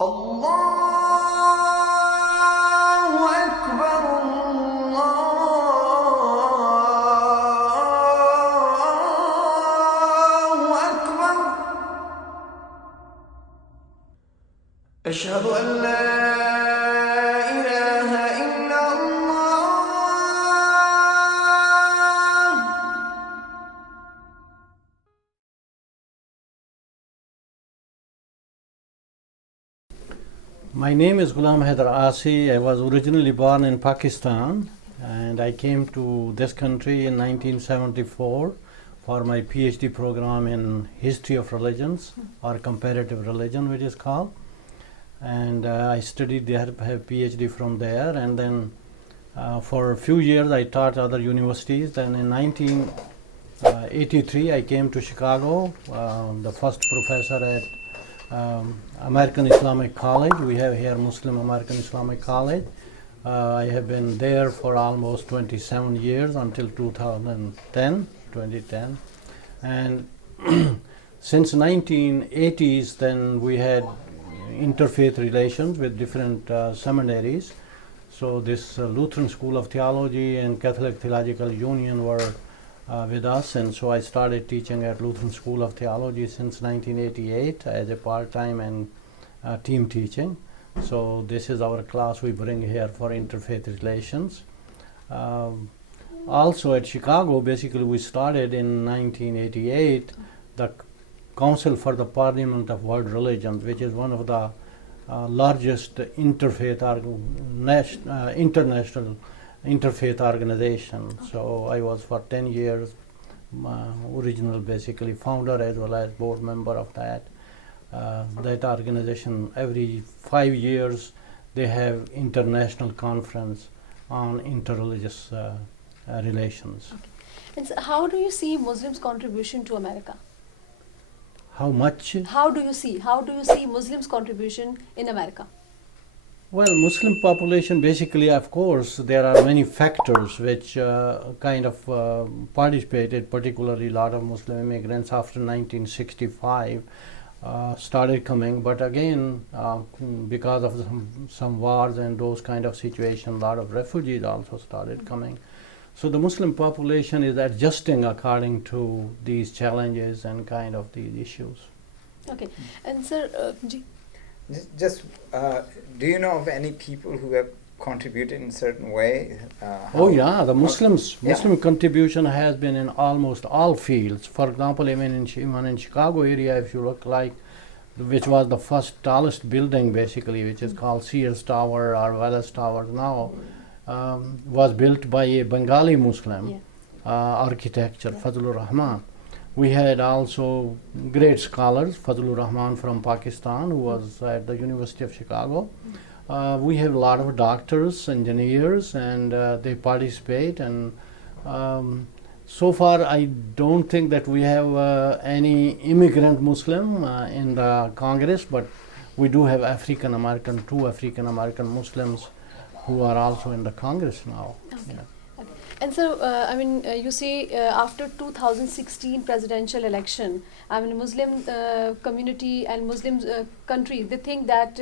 Allahu Akbar, Allahu Akbar. Ashhadu an la ilaha illa Allah. My name is Ghulam Haider Aasi. I was originally born in Pakistan and I came to this country in 1974 for my PhD program in history of religions, or comparative religion which is called. And I studied there, have PhD from there, and then for a few years I taught other universities. Then in 1983 I came to Chicago, the first professor at American Islamic College. We have here Muslim American Islamic College. I have been there for almost 27 years until 2010. And since 1980s, then we had interfaith relations with different seminaries. So this Lutheran School of Theology and Catholic Theological Union were with us, and so I started teaching at Lutheran School of Theology since 1988 as a part-time and team teaching. So this is our class we bring here for interfaith relations. Also at Chicago, basically we started in 1988 the Council for the Parliament of World Religions, which is one of the largest interfaith international interfaith organization. So I was for 10 years original basically founder as well as board member of that. That organization, every 5 years they have international conference on interreligious relations. Okay. And so how do you see Muslims' contribution to America? How much? How do you see Muslims' contribution in America? Well, Muslim population basically, of course, there are many factors which kind of participated, particularly a lot of Muslim immigrants after 1965 started coming, but again, because of some wars and those kind of situations, a lot of refugees also started coming. So the Muslim population is adjusting according to these challenges and kind of these issues. Okay, and sir, do you know of any people who have contributed in a certain way? Oh yeah, the Muslim contribution has been in almost all fields. For example, even in Chicago area, if you look like, which was the first tallest building basically, which is called Sears Tower or Wallace Tower now, was built by a Bengali Muslim architecture, Fazlur Rahman. We had also great scholars, Fazlur Rahman from Pakistan, who was at the University of Chicago. We have a lot of doctors, engineers, and they participate. And so far, I don't think that we have any immigrant Muslim in the Congress, but we do have two African American Muslims who are also in the Congress now. Okay. Yeah. Okay. And so, you see, after 2016 presidential election, Muslim community and Muslim countries, they think that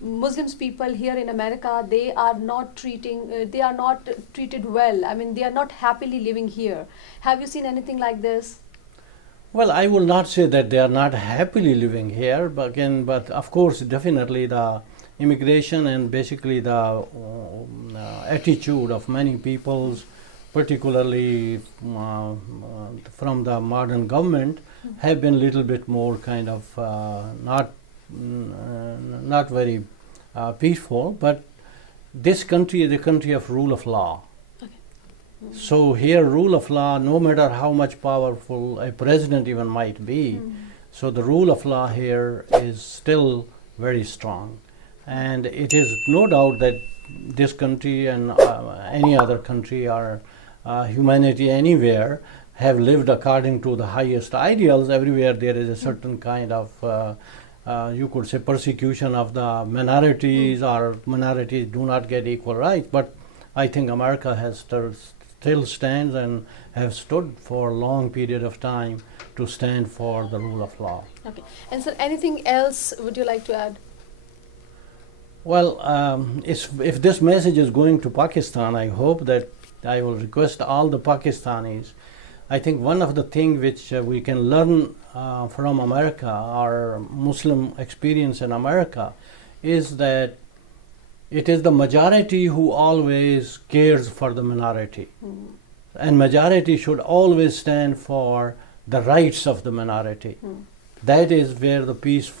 Muslims people here in America, they are not treated well. They are not happily living here. Have you seen anything like this? Well, I will not say that they are not happily living here, but of course, definitely the immigration and basically the attitude of many peoples, particularly from the modern government, have been a little bit more kind of not very peaceful. But this country is a country of rule of law. Okay. So here, rule of law, no matter how much powerful a president even might be, so the rule of law here is still very strong. And it is no doubt that this country and any other country or humanity anywhere have lived according to the highest ideals. Everywhere there is a certain kind of, you could say, persecution of the minorities, or minorities do not get equal rights. But I think America has still stands and have stood for a long period of time to stand for the rule of law. Okay. And so anything else would you like to add? Well, if this message is going to Pakistan, I hope that I will request all the Pakistanis. I think one of the things which we can learn from America, our Muslim experience in America, is that it is the majority who always cares for the minority. And majority should always stand for the rights of the minority. That is where the peace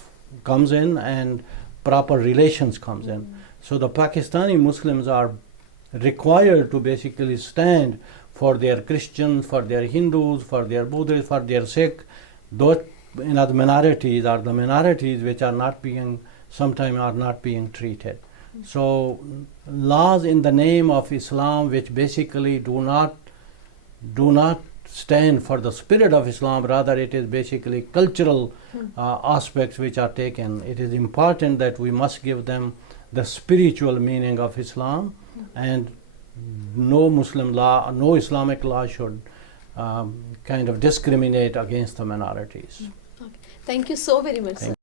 comes in and proper relations comes in. So the Pakistani Muslims are required to basically stand for their Christians, for their Hindus, for their Buddhists, for their Sikh. Those the minorities are the minorities which are not being, sometimes are not being treated. So laws in the name of Islam which basically do not stand for the spirit of Islam, rather it is basically cultural aspects which are taken. It is important that we must give them the spiritual meaning of Islam, and no Muslim law, no Islamic law should kind of discriminate against the minorities. Okay. Thank you so very much, sir.